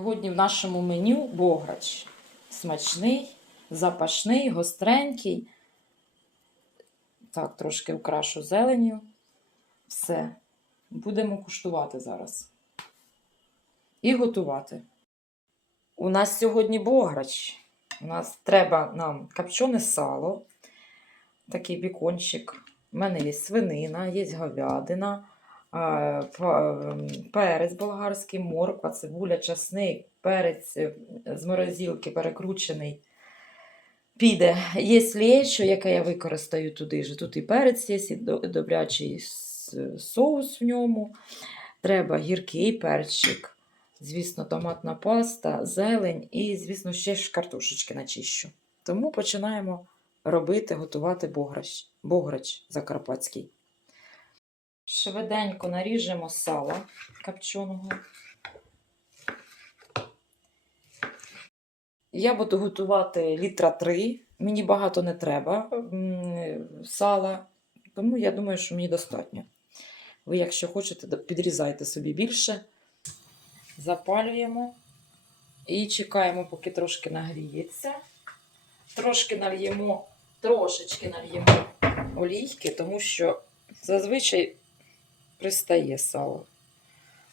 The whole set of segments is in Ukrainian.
Сьогодні в нашому меню бограч. Смачний, запашний, гостренький. Так, трошки вкрашу зеленю. Все. Будемо куштувати зараз. І готувати. У нас сьогодні бограч. У нас треба нам копчене сало, такий бікончик. У мене є свинина, є говядина, перець болгарський, морква, цибуля, часник, перець е, з морозилки перекручений. Піде. Є лєчо, яке я використаю туди ж. Тут і перець є, і добрячий соус в ньому. Треба гіркий перчик, звісно, томатна паста, зелень і, звісно, ще ж картошечки начищу. Тому починаємо робити, готувати бограч, бограч закарпатський. Швиденько наріжемо сало копченого. Я буду готувати літра 3. Мені багато не треба сала, тому я думаю, що мені достатньо. Ви, якщо хочете, підрізайте собі більше. Запалюємо і чекаємо, поки трошки нагріється. Трошки нальємо, трошечки нальємо олійки, тому що зазвичай пристає сало.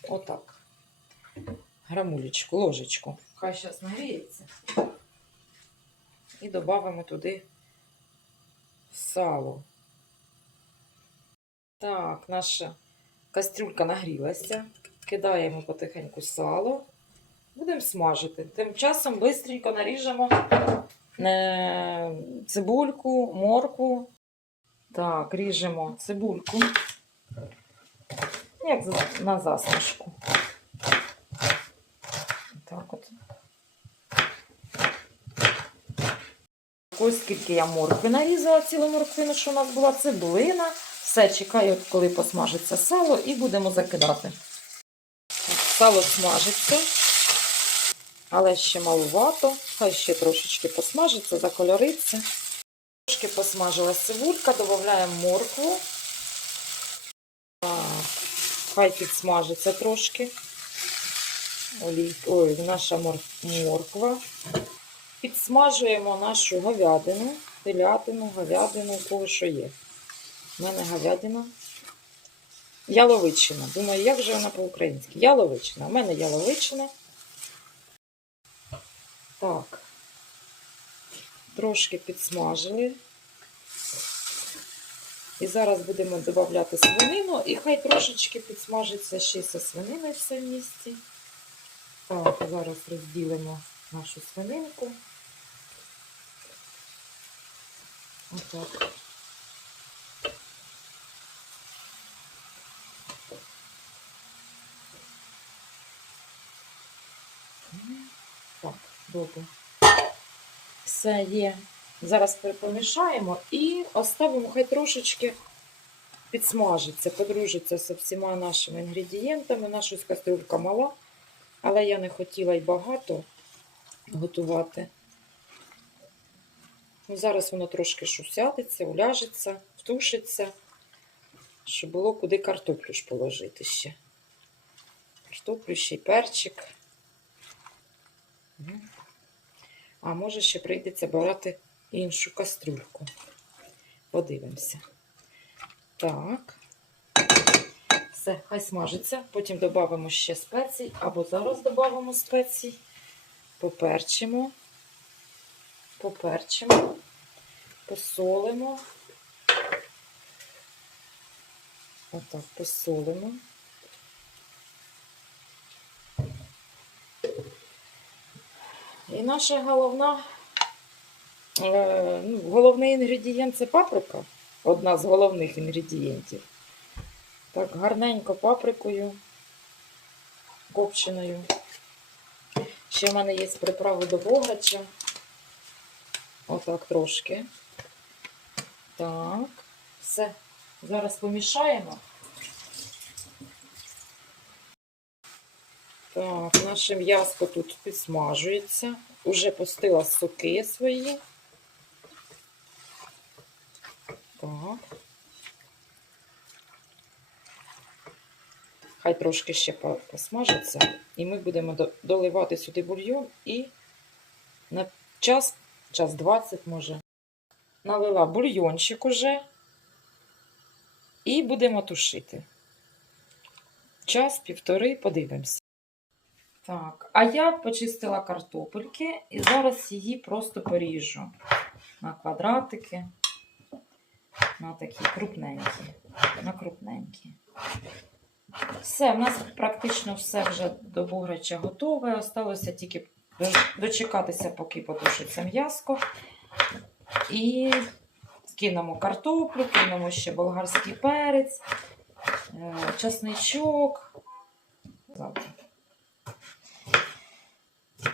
Отак. Грамулечку, ложечку. Хай зараз нагріється. І додамо туди сало. Так, наша кастрюлька нагрілася. Кидаємо потихеньку сало. Будемо смажити. Тим часом швидко наріжемо е, цибульку, морку. Так, ріжемо цибульку. Як на засмажку. Так от. Ось скільки я моркви нарізала, цілу морквину, що у нас була цибулина. Все, чекаю, коли посмажиться сало, і будемо закидати. Сало смажиться, але ще малувато. Хай ще трошечки посмажиться, закольориться. Трошки посмажилась цибулька, додаємо моркву. Так, хай підсмажиться трошки. Ой, наша мор... морква. Підсмажуємо нашу говядину, телятину, говядину, у кого що є. У мене говядина. Яловичина. Думаю, як же вона по-українськи? Яловичина. У мене яловичина. Так. Трошки підсмажили. І зараз будемо додати свинину, і хай трошечки підсмажиться ще со свининою все в місті. Так, зараз розділимо нашу свининку. Отак. Так, добре. Все є. Зараз перепомішаємо і оставимо хай трошечки підсмажиться, подружиться з всіма нашими інгредієнтами. Наша кастрюлька мала, але я не хотіла й багато готувати. Ну, зараз воно трошки шусятиться, уляжеться, втушиться, щоб було куди картоплю ж положити ще. Картоплю ще й перчик. А може ще прийдеться брати іншу кастрюльку. Подивимося. Так. Все, хай смажиться. Потім додамо ще спецій, або зараз додамо спецій. Поперчимо, поперчимо, посолимо. Отак, посолимо. І наша головна, ну, головний інгредієнт це паприка. Одна з головних інгредієнтів. Так, гарненько паприкою копченою. Ще в мене є приправи до бограча. Отак трошки. Так, все. Зараз помішаємо. Так, наше м'яско тут підсмажується. Уже пустила соки свої. Так. Хай трошки ще по- посмажиться. І ми будемо доливати сюди бульйон і на час, час 20 може. Налила бульйончик уже. І будемо тушити. Час, півтори, подивимося. Так, а я почистила картопельки і зараз її просто поріжу на квадратики, на такі крупненькі, на крупненькі. Все, в нас практично все вже до буграча готове. Осталося тільки дочекатися, поки потушиться м'яско. І кинемо картоплю, кинемо ще болгарський перець, е, часничок.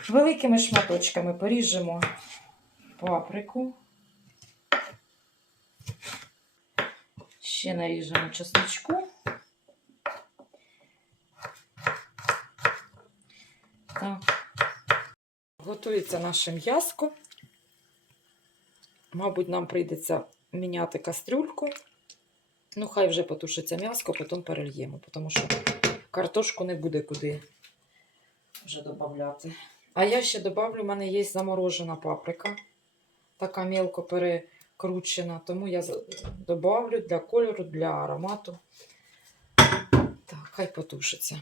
Великими шматочками поріжемо паприку. Ще наріжемо чесничку. Так. Готується наше м'яско. Мабуть, нам прийдеться міняти кастрюльку. Ну, хай вже потушиться м'яско, потім перельємо, тому що картошку не буде куди вже додати. А я ще добавлю, в мене є заморожена паприка, така мелко перекручена, тому я добавлю для кольору, для аромату. Так, хай потушиться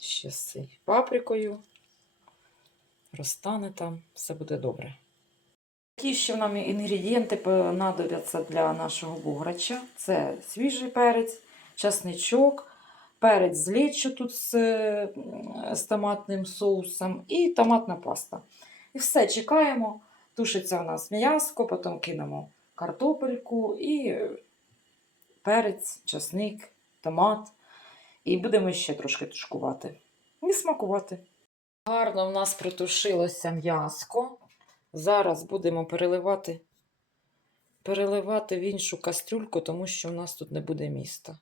ще з цією паприкою. Розтане там, все буде добре. Які ще нам інгредієнти понадобляться для нашого буграча? Це свіжий перець, часничок, перець з лечо тут з, з томатним соусом і томатна паста. І все, чекаємо. Тушиться у нас м'яско, потім кинемо картопельку і перець, часник, томат. І будемо ще трошки тушкувати. І смакувати. Гарно в нас протушилося м'яско. Зараз будемо переливати, переливати в іншу кастрюльку, тому що в нас тут не буде міста.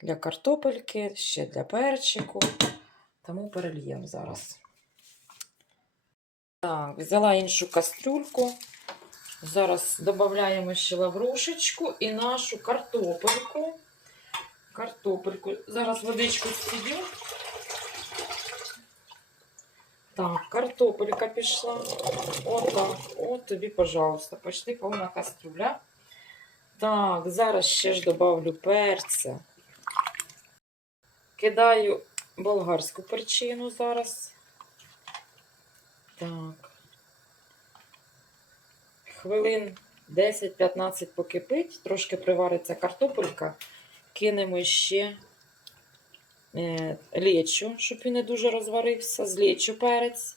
Для картопельки, ще для перчику. Тому перельємо зараз. Так, взяла іншу кастрюльку. Зараз додаємо ще лаврушечку і нашу картопельку. Картопельку. Зараз водичку стію. Так, картопелька пішла. Отак. От тобі, пожалуйста, почти повна кастрюля. Так, зараз ще ж добавлю перця. Кидаю болгарську перчину зараз. Так. Хвилин 10-15 покипить, трошки привариться картопелька. Кинемо ще е, лечо, щоб він не дуже розварився. З лечо перець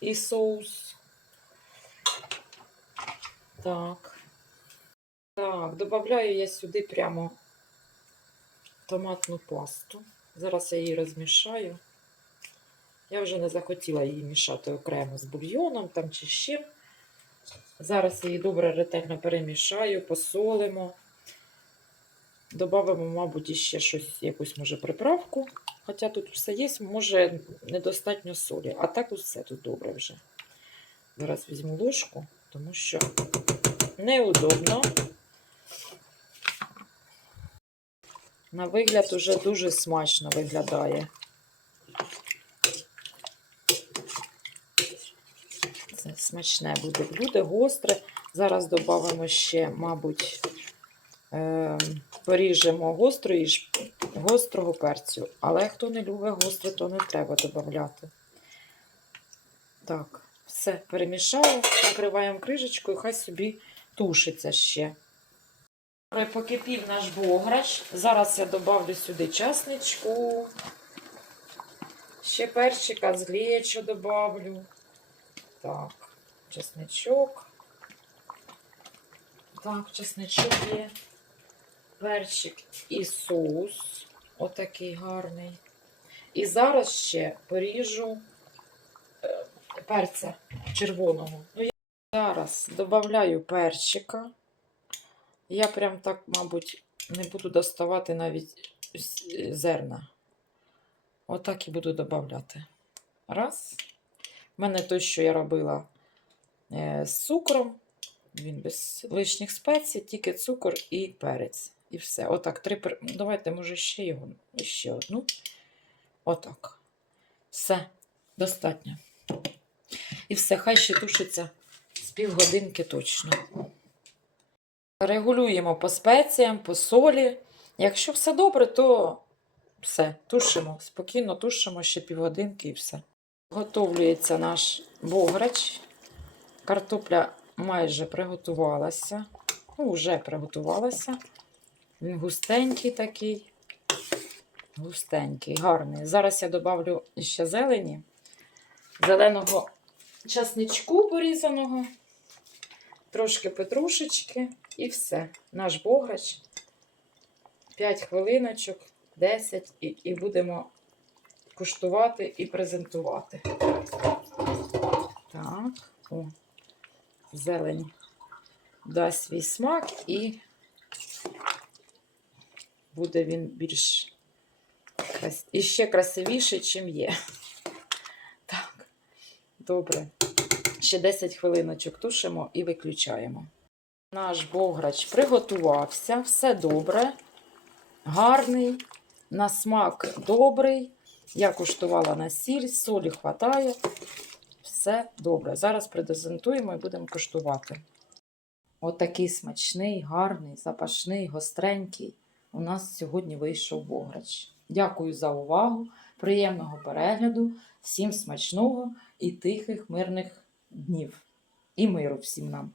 і соус. Так. Так, додаю я сюди прямо томатну пасту. Зараз я її розмішаю. Я вже не захотіла її мішати окремо з бульйоном там чи чим. Зараз її добре ретельно перемішаю, посолимо. Добавимо, мабуть, іще щось, якусь може приправку. Хоча тут все є, може недостатньо солі. А так усе тут добре вже. Зараз візьму ложку, тому що неудобно. На вигляд уже дуже смачно виглядає. Це смачне буде блюдо, гостре. Зараз додамо ще, мабуть, е, поріжемо гострої, гострого перцю. Але хто не любить гостре, то не треба додати. Так, все перемішала, накриваємо крижечкою, хай собі тушиться ще. Покипів наш бограч. Зараз я добавлю сюди часничку. Ще перчика з лечо добавлю. Так, чесничок. Так, чесничок є. Перчик і соус. Отакий гарний. І зараз ще поріжу е, перця червоного. Ну, я зараз додаю перчика. Я прям так, мабуть, не буду доставати навіть зерна. Отак і буду додавати. Раз. У мене той, що я робила е, з цукром. Він без лишніх спецій, тільки цукор і перець. І все. Отак, три. ну, Давайте, може, ще його, ще одну. Отак. Все, достатньо. І все, хай ще тушиться з півгодинки точно. Регулюємо по спеціям, по солі. Якщо все добре, то все, тушимо. Спокійно тушимо ще півгодинки і все. Готовлюється наш бограч. Картопля майже приготувалася. Ну, вже приготувалася. Він густенький такий. Густенький, гарний. Зараз я додавлю ще зелені. Зеленого часничку порізаного, трошки петрушечки і все. Наш бограч. 5 хвилиночок, 10 і, і будемо куштувати і презентувати. Так, о, зелень дасть свій смак і буде він більш крас... і ще красивіший, чим є. Так, добре. Ще 10 хвилиночок тушимо і виключаємо. Наш бограч приготувався, все добре, гарний, на смак добрий. Я куштувала на сіль, солі хватає. Все добре. Зараз презентуємо і будемо куштувати. Отакий смачний, гарний, запашний, гостренький. У нас сьогодні вийшов бограч. Дякую за увагу, приємного перегляду, всім смачного і тихих, мирних днів. І миру всім нам.